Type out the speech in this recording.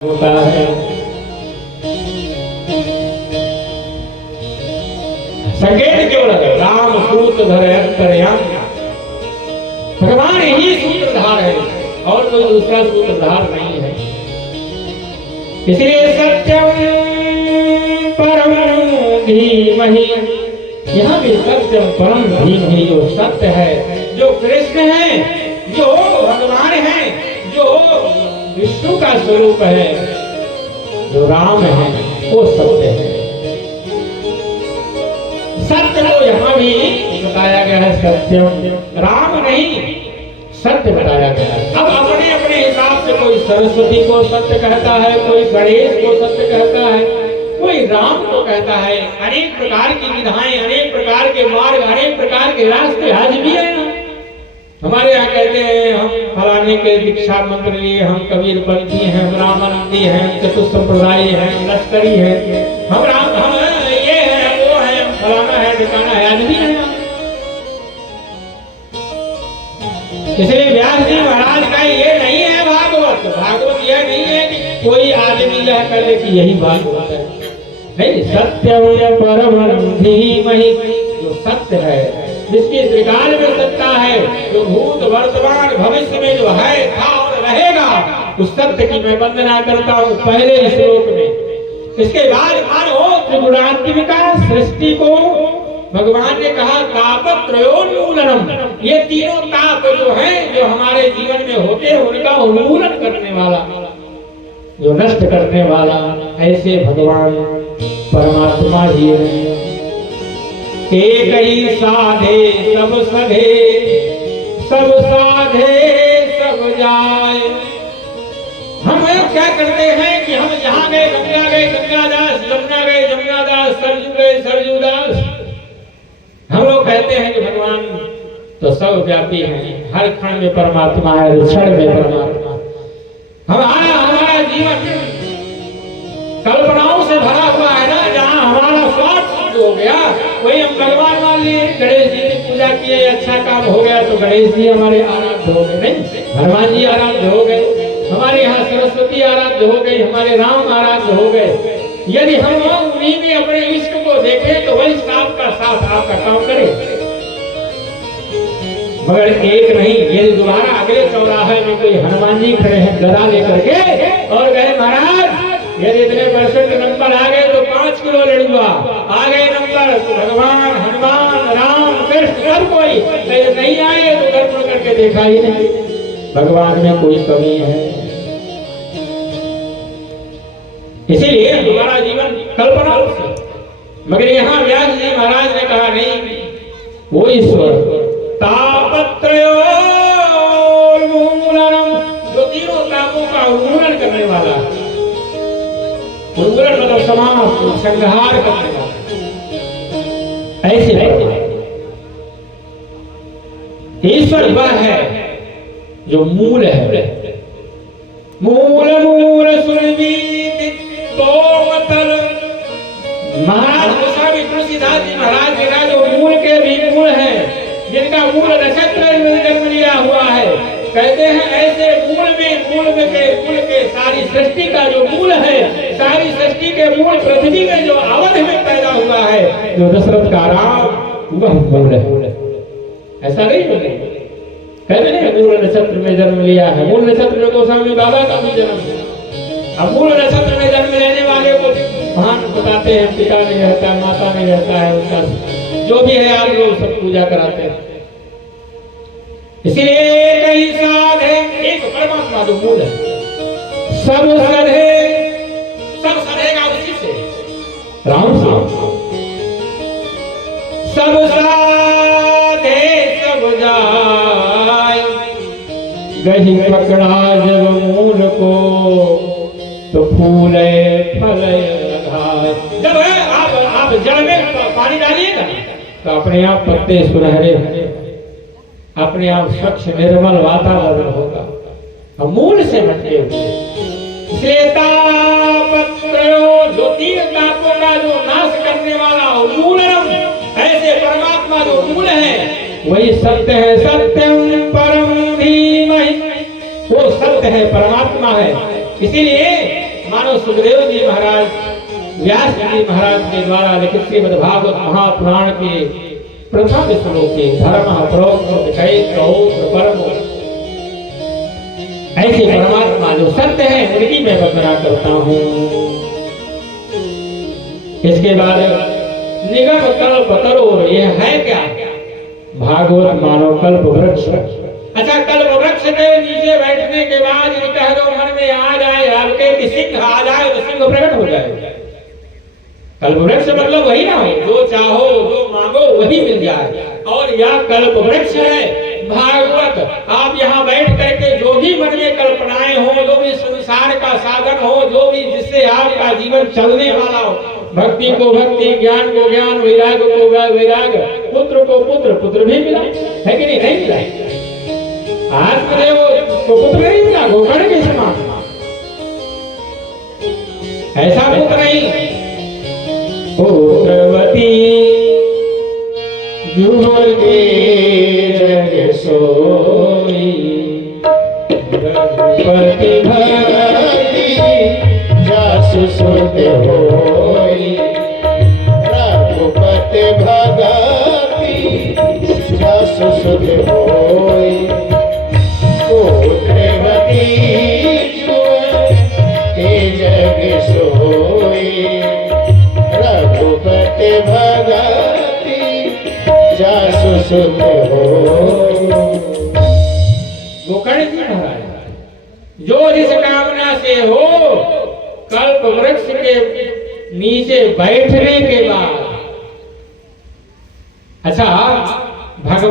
होता है। संकेत केवल राम सूत्रधर अंतर्यामी, भगवान ही सूत्रधार है और कोई दूसरा सूत्रधार नहीं है। इसलिए सत्यम परम धीमहि, यहाँ भी सत्यम परम धीमहि, जो सत्य है, जो कृष्ण है, जो भगवान है, जो विष्णु का स्वरूप है, जो राम है, वो सत्य है। सत्य को यहाँ भी बताया गया है, सत्यम राम नहीं सत्य बताया गया है। अब अपने अपने हिसाब से कोई सरस्वती को सत्य कहता है, कोई गणेश को सत्य कहता है, कोई राम को कहता है। अनेक प्रकार की विधाएं, अनेक प्रकार के मार्ग, अनेक प्रकार के रास्ते आज भी है। हमारे यहाँ कहते हैं हम फलाने के दीक्षा मंत्र लिए, हम कबीर पंथी हैं, हम रामानंदी हैं, हम चतुर्थ संप्रदाय हैं, हम लश्करी हैं, हम ये है, वो है, हम फलाना है, ठिकाना है, आज भी है। इसलिए व्यास जी महाराज का ये नहीं है भागवत। भागवत यह नहीं है कि कोई आदमी यह करे कि यही भागवत है, नहीं। सत्यम परम धीमहि, जो सत्य है, जिसकी त्रिकाल में सत्ता है, जो भूत वर्तमान भविष्य में जो है, था और रहेगा, उस सत्य की मैं वंदना करता हूँ पहले श्लोक में। इसके बाद मानो त्रिगुणात्मिका सृष्टि को भगवान ने कहा तापत्रयोन्मूलनम, ये तीनों ताप जो है, जो हमारे जीवन में होते हैं, उनका उन्मूलन करने वाला, जो नष्ट करने वाला, ऐसे भगवान परमात्मा ही है। एक ही साधे सब सधे, सब साधे सब जाए। हम क्या करते हैं कि हम जहाँ गए गंगादास, यमुना गए जमुनादास, सरजू गए सरजूदास। हम लोग कहते हैं कि भगवान तो सब व्यापी हैं, हर क्षण में परमात्मा है, हर क्षण में परमात्मा। हमारा जीवन कल्पनाओं से भरा हुआ है ना, जहाँ हमारा स्वार्थ हो गया वही हम भगवान मान लिए। गणेश जी की पूजा किए, अच्छा काम हो गया तो गणेश जी हमारे आराध्य हो गए, नहीं, हनुमान जी आराध्य हो गए, हमारे यहाँ सरस्वती आराध्य हो गई, हमारे राम आराध्य हो गए। यदि हम उन्हीं में अपने इष्ट को देखें तो वही साथ का साथ आपका काम करे, मगर एक नहीं। यदि दोबारा अगले चौराहे में कोई हनुमान जी खड़े हैं गदा लेकर के और कहे महाराज यदि इतने परसेंट नंबर आ गए तो 5 किलो लड़ूंगा, आ गए नंबर तो भगवान हनुमान राम कृष्ण सब कोई, नहीं आए तो दर्पण करके देखा ही नहीं, भगवान में कोई कमी है। इसीलिए हमारा जीवन कल्पना से, मगर यहाँ व्यास जी महाराज ने कहा नहीं, वो ईश्वर तापत्रयोन्मूलनम, जो तीनों तापों का उन्मूलन करने वाला, उन्मूलन मतलब समाप्त, संहार करने वाला, ऐसे ईश्वर वह है जो मूल है। मूल मूल सुरभि महाराज गोस्वामी तुलसीदास जी महाराज मेरा जो मूल के भी मूल है, जिनका मूल नक्षत्र में जन्म लिया हुआ है, कहते हैं ऐसे मूल के सारी सृष्टि का जो मूल है, सारी सृष्टि के मूल पृथ्वी में जो अवध में पैदा हुआ है, जो दशरथ का राम, वह मूल है। ऐसा नहीं होगा, कहते नहीं मूल नक्षत्र में जन्म लिया है। मूल नक्षत्र में गोस्वामी बाबा का भी जन्म है। अब मूल नक्षत्र में जन्म लेने वाले को महान बताते हैं, पिता नहीं रहता, माता नहीं रहता है, उसका जो भी है आप लोग सब पूजा कराते हैं। इसलिए कई साध है, एक परमात्मा जो मूल है, सब सधेगा उसी से, राम से। सब साधे सब जाए, गही पकड़ा जब मूल को तो फूले फले लगाए। जब आप जल में पानी डालिएगा तो अपने आप पत्ते सुनहरे, अपने आप स्वच्छ निर्मल वातावरण होगा, और मूल से बचे हुए जो तीन तापों का जो नाश करने वाला मूलम, ऐसे परमात्मा जो मूल है वही सत्य है। सत्यम परम धीमहि, वो सत्य है, परमात्मा है। इसीलिए मानो सुखदेव जी महाराज व्यास जी महाराज के द्वारा लिखित श्रीमद् भागवत महापुराण के प्रथम श्लोक के धर्म प्रोक्त परम ऐसे परमात्मा जो सत्य है उनकी मैं वंदना करता हूँ। इसके बाद निगम कल्प तरोर, यह है क्या? भागवत मानो कल्प वृक्ष। अच्छा, कल्प वृक्ष के नीचे बैठने के बाद यदि कह दो मन में आ जाए हल्के सिंह आ जाए तो सिंह प्रकट हो जाए। कल्प वृक्ष मतलब वही ना हो, जो चाहो जो मांगो वही मिल जाए। और यह कल्प वृक्ष है भागवत। आप यहाँ बैठ करके जो भी मन में कल्पनाएं हो, जो भी संसार का साधन हो, जो भी जिससे आपका जीवन चलने वाला हो, भक्ति को भक्ति, ज्ञान को ज्ञान, वैराग को वैराग, पुत्र को पुत्र, पुत्र भी मिला है कि नहीं? नहीं मिला। आत्मदेव को पुत्र नहीं मिला, गोकर्ण के समान। ऐसा पुत्र नहीं। पुत्रवती जुहर के जग सोई, रघुपति भक्ति जासु सुध होई। रघुपति भक्ति जासु सुध होई। पुत्रवती जुहर के जग सोई। रघुपति भक्ति जासु सुध होई। गोकर्ण जी महाराज जो जिस कामना से हो, कल्प वृक्ष के नीचे बैठने के बाद, अच्छा भगवान